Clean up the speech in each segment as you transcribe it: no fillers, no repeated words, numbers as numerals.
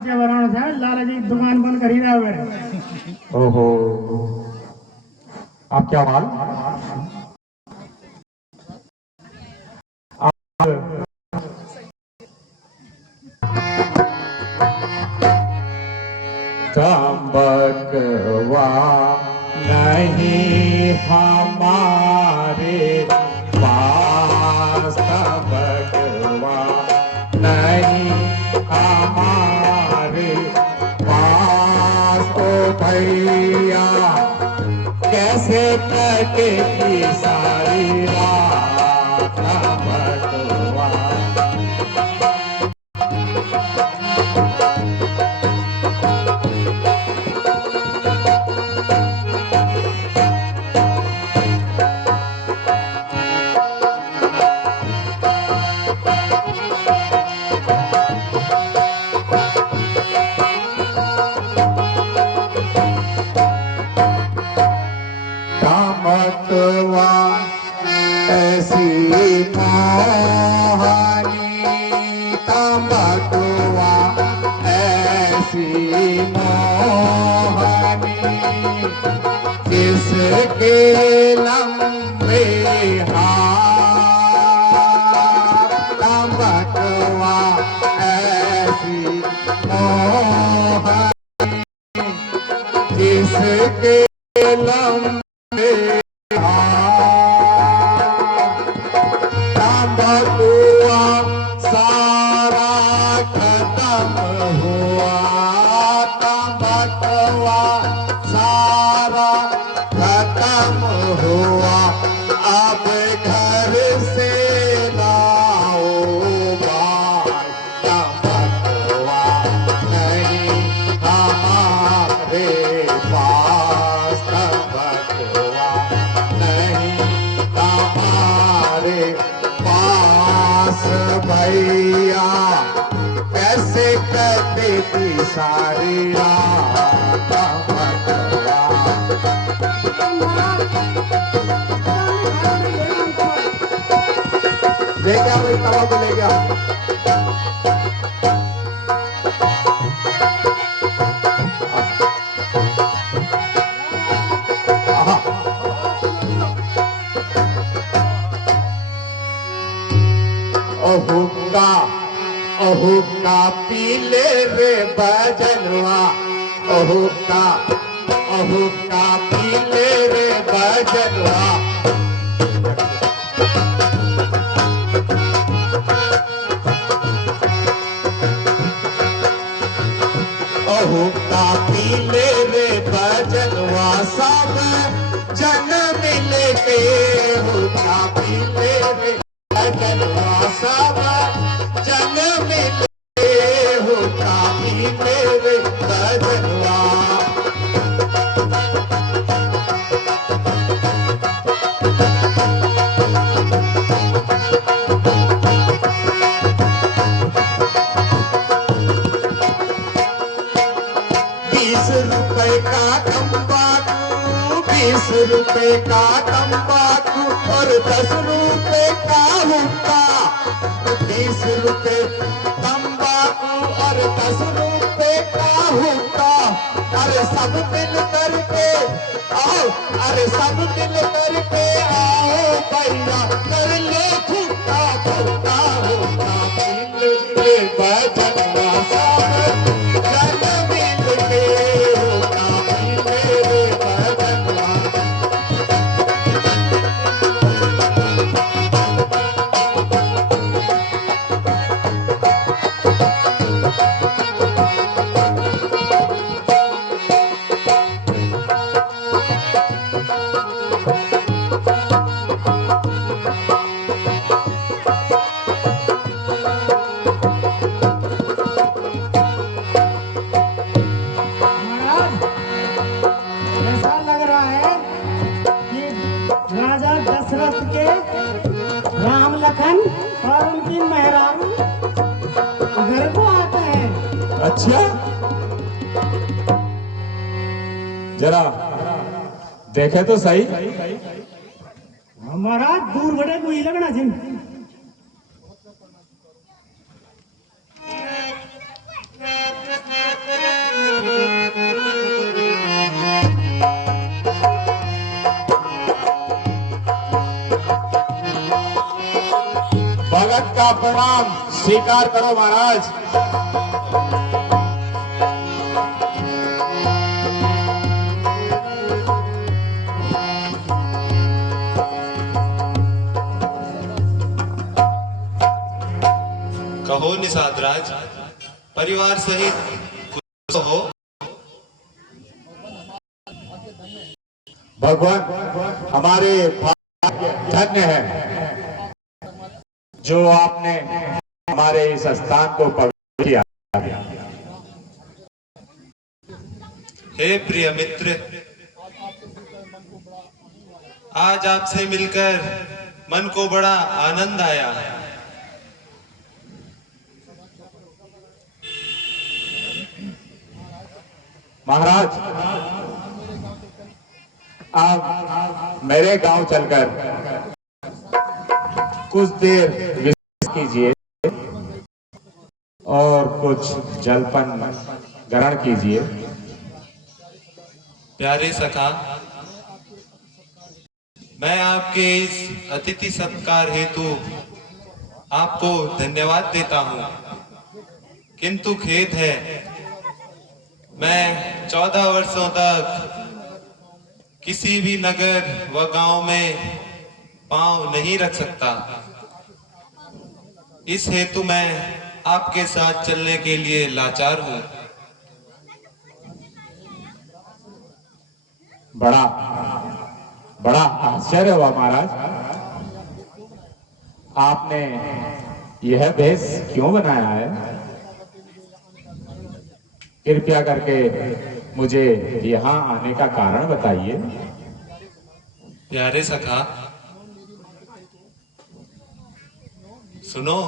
बनाना था, लाला जी दुकान बंद कर ही रहा है। ओहो, आप क्या माल चंबकवा नहीं हमारे पास, चंबकवा नहीं हमारे पास। ओ भैया कैसे कटेगी सारी रात, चंबकवा। तमतवा ऐसी मोहनी, तमतवा ऐसी मोहनी, किसके लंबे हाथ, तमतवा ऐसी मोहनी, किसके लंबे तंबाकुआ सारा खत्म हुआ, तंबाकुआ सारा खत्म हुआ। अब घर से लाओ बाहर, तंबाकुआ नहीं हमारे पास, तंबाकुआ नहीं हमारे पास। भैया कैसे करते थी सारी रात, तंबाकुआ। ले गया भाई, तंबाकू ले गया। अहुक्का अहुक्का पीले रे बजनवा, अहुक्का अहुक्का पीले रे बजनवा। अहुक्का पीले रे बजनवा, सब जन मिल के हुक्का पीले रे बजनवा, सब जन मिल के हुक्का पीले रे बजनवा। ₹20 का तंबाकू, ₹20 का तंबाकू और ₹10 का हुक्का। ₹20 तंबाकू और ₹10 का हुक्का। अरे सब मिल करके आओ, अरे सब मिल करके आओ भैया, कर लो हुक्का हुक्का हुक्का पीले रे बजनवा, सब जन मिल के हुक्का पीले रे बजनवा। महाराज, ऐसा लग रहा है कि राजा दशरथ के राम लखन और उनकी मेहरारू घर को आते हैं। अच्छा, जरा देखे तो सही। महाराज दूर बड़े कोई लगना जिन। मेरा प्रणाम स्वीकार करो महाराज। कहो निषाद राज, परिवार सहित खुश हो। भगवान हमारे भाग्य धन्य है जो आपने हमारे इस स्थान को पवित्र किया। हे प्रिय मित्र, आज आपसे मिलकर मन को बड़ा आनंद आया। महाराज, आप मेरे गांव चलकर कुछ देर विश्राम कीजिए और कुछ जलपान ग्रहण कीजिए। प्यारे सखा, मैं आपके इस अतिथि सत्कार हेतु आपको धन्यवाद देता हूं, किंतु खेद है मैं 14 वर्षों तक किसी भी नगर व गांव में पांव नहीं रख सकता। इस हेतु मैं आपके साथ चलने के लिए लाचार हूं। बड़ा बड़ा आश्चर्य हुआ महाराज, आपने यह भेष क्यों बनाया है? कृपया करके मुझे यहाँ आने का कारण बताइए। प्यारे सखा, सुनो,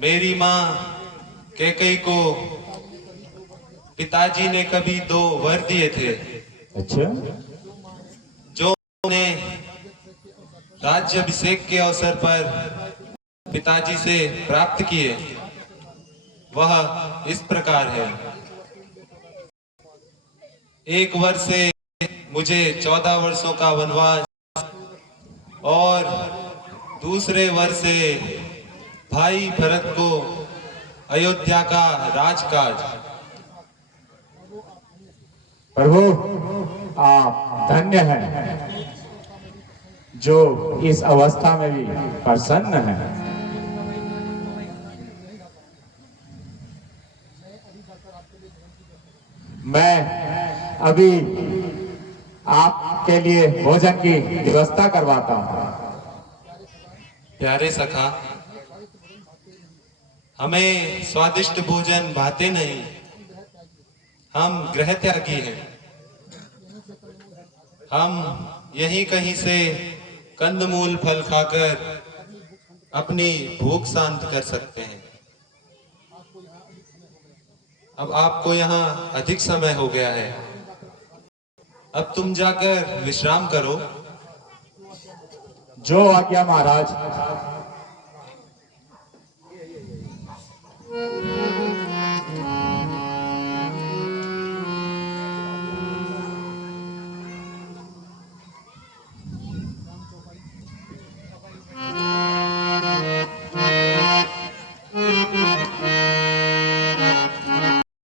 मेरी माँ कैकेयी को पिताजी ने कभी 2 वर दिए थे। अच्छा, जो उन्हें राज्याभिषेक के अवसर पर पिताजी से प्राप्त किए, वह इस प्रकार है। एक वर्ष से मुझे 14 वर्षों का वनवास और दूसरे वर्ष से भाई भरत को अयोध्या का राजकाज। प्रभु आप धन्य हैं जो इस अवस्था में भी प्रसन्न हैं। मैं अभी आपके लिए भोजन की व्यवस्था करवाता हूं। प्यारे सखा, हमें स्वादिष्ट भोजन भाते नहीं, हम गृह त्यागी हैं। हम यहीं कहीं से कंदमूल फल खाकर अपनी भूख शांत कर सकते हैं। अब आपको यहाँ अधिक समय हो गया है, अब तुम जाकर विश्राम करो। जो आज्ञा महाराज।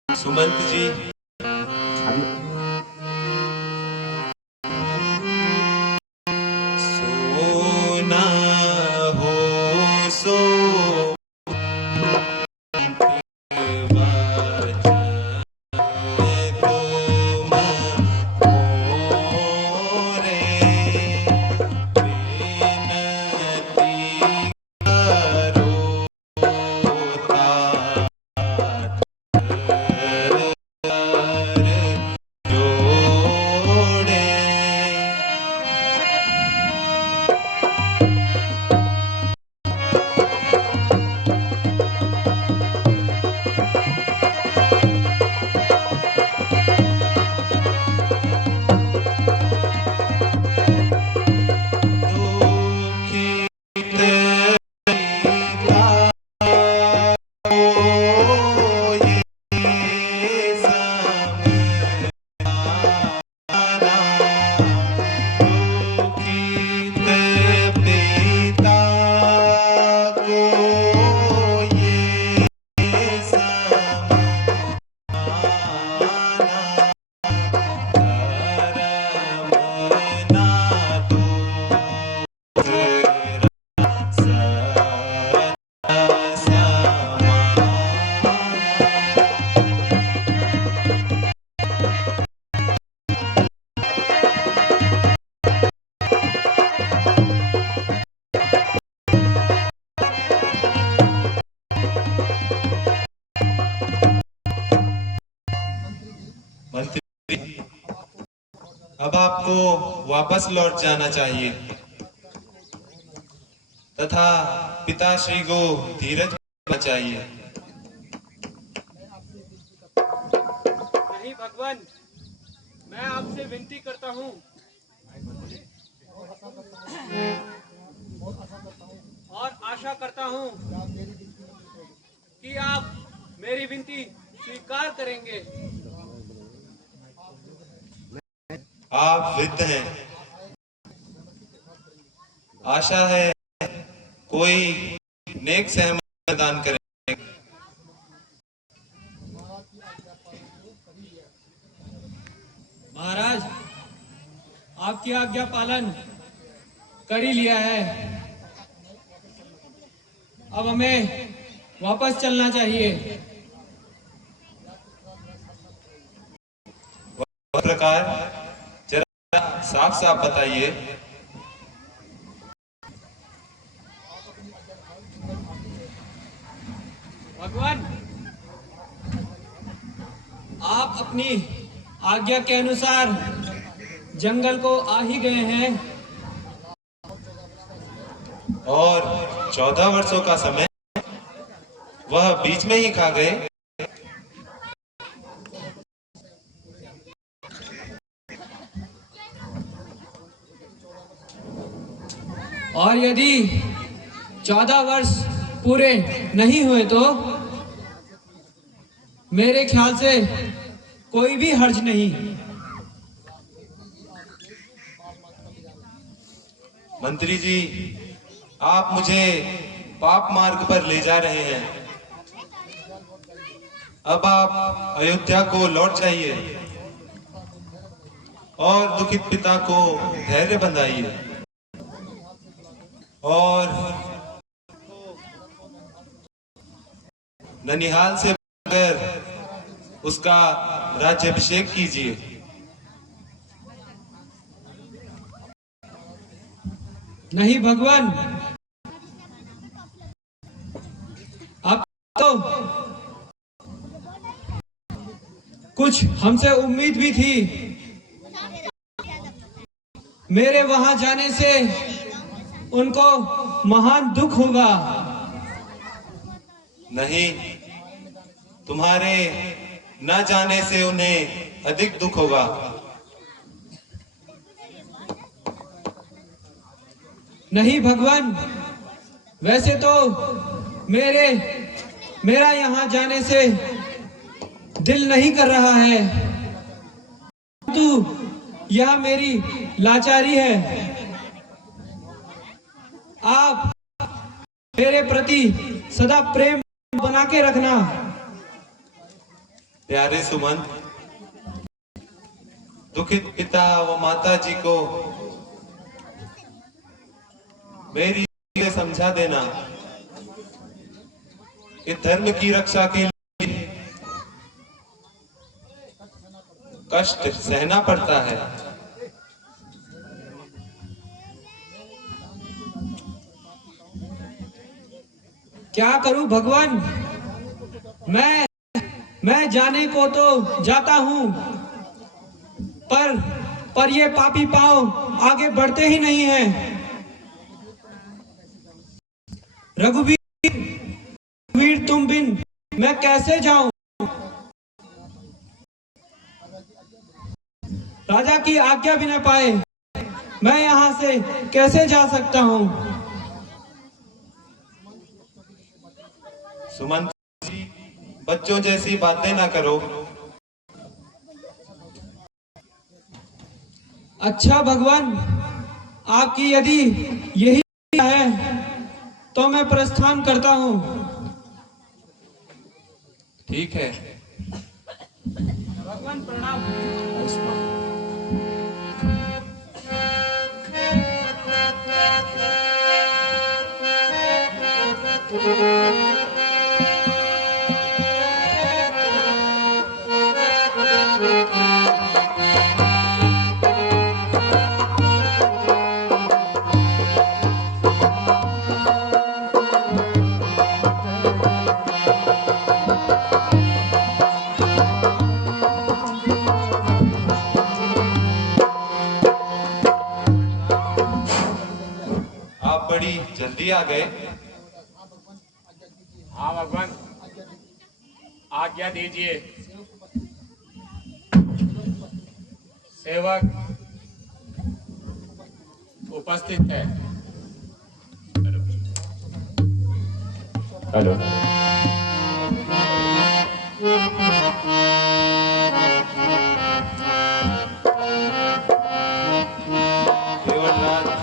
सुमंत जी, सोना हो सो अब आपको वापस लौट जाना चाहिए तथा पिताश्री को धीरज रखना चाहिए। नहीं भगवान, मैं आपसे विनती करता हूँ और आशा करता हूँ कि आप मेरी विनती स्वीकार करेंगे। आप वृद्ध हैं, आशा है कोई नेक सहमति प्रदान करें। महाराज, आपकी आज्ञा पालन कर ही लिया है, अब हमें वापस चलना चाहिए। इस प्रकार जरा साफ साफ बताइए। भगवान, आप अपनी आज्ञा के अनुसार जंगल को आ ही गए हैं और 14 वर्षों का समय वह बीच में ही खा गए। और यदि 14 वर्ष पूरे नहीं हुए तो मेरे ख्याल से कोई भी हर्ज नहीं। मंत्री जी, आप मुझे पाप मार्ग पर ले जा रहे हैं। अब आप अयोध्या को लौट जाइए और दुखित पिता को धैर्य बंधाइए और ननिहाल से कर उसका राज्याभिषेक कीजिए। नहीं भगवान, अब तो कुछ हमसे उम्मीद भी थी। मेरे वहां जाने से उनको महान दुख होगा। नहीं, तुम्हारे न जाने से उन्हें अधिक दुख होगा। नहीं भगवान, वैसे तो मेरा यहाँ जाने से दिल नहीं कर रहा है, परंतु यह मेरी लाचारी है। आप मेरे प्रति सदा प्रेम बना के रखना। प्यारे सुमंत, दुखित पिता व माता जी को मेरी से समझा देना कि धर्म की रक्षा के लिए कष्ट सहना पड़ता है। क्या करूं भगवान, मैं जाने को तो जाता हूं, पर ये पापी पांव आगे बढ़ते ही नहीं हैं। रघुवीर, तुम बिन मैं कैसे जाऊं? राजा की आज्ञा भी न पाए मैं यहां से कैसे जा सकता हूं? सुमंत जी, बच्चों जैसी बातें ना करो। अच्छा भगवान, आपकी यदि यही है तो मैं प्रस्थान करता हूं। ठीक है। भगवान प्रणाम। आ गए। हाँ भगवान, आज्ञा दीजिए। सेवक उपस्थित है। हेलो। केवलराज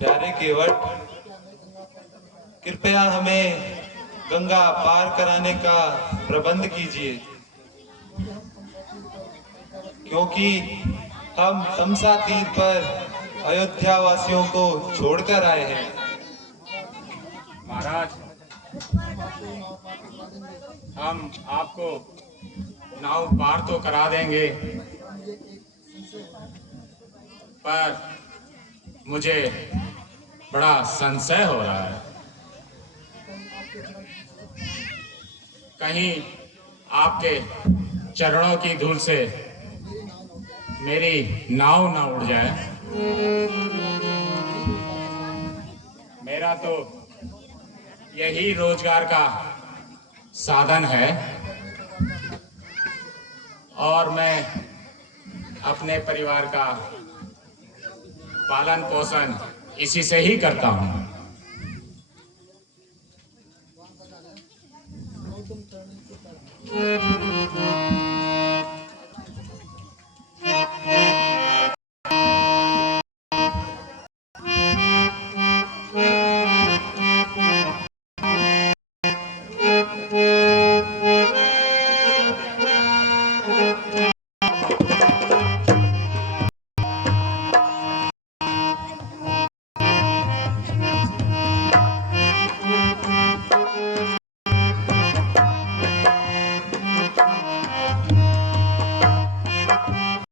प्यारे केवट, कृपया हमें गंगा पार कराने का प्रबंध कीजिए, क्योंकि हम तमसा तीर पर अयोध्या वासियों को छोड़कर आए हैं। महाराज, हम आपको नाव पार तो करा देंगे, पर मुझे बड़ा संशय हो रहा है। कहीं आपके चरणों की धूल से मेरी नाव ना उड़ जाए। मेरा तो यही रोजगार का साधन है और मैं अपने परिवार का पालन पोषण इसी से ही करता हूँ।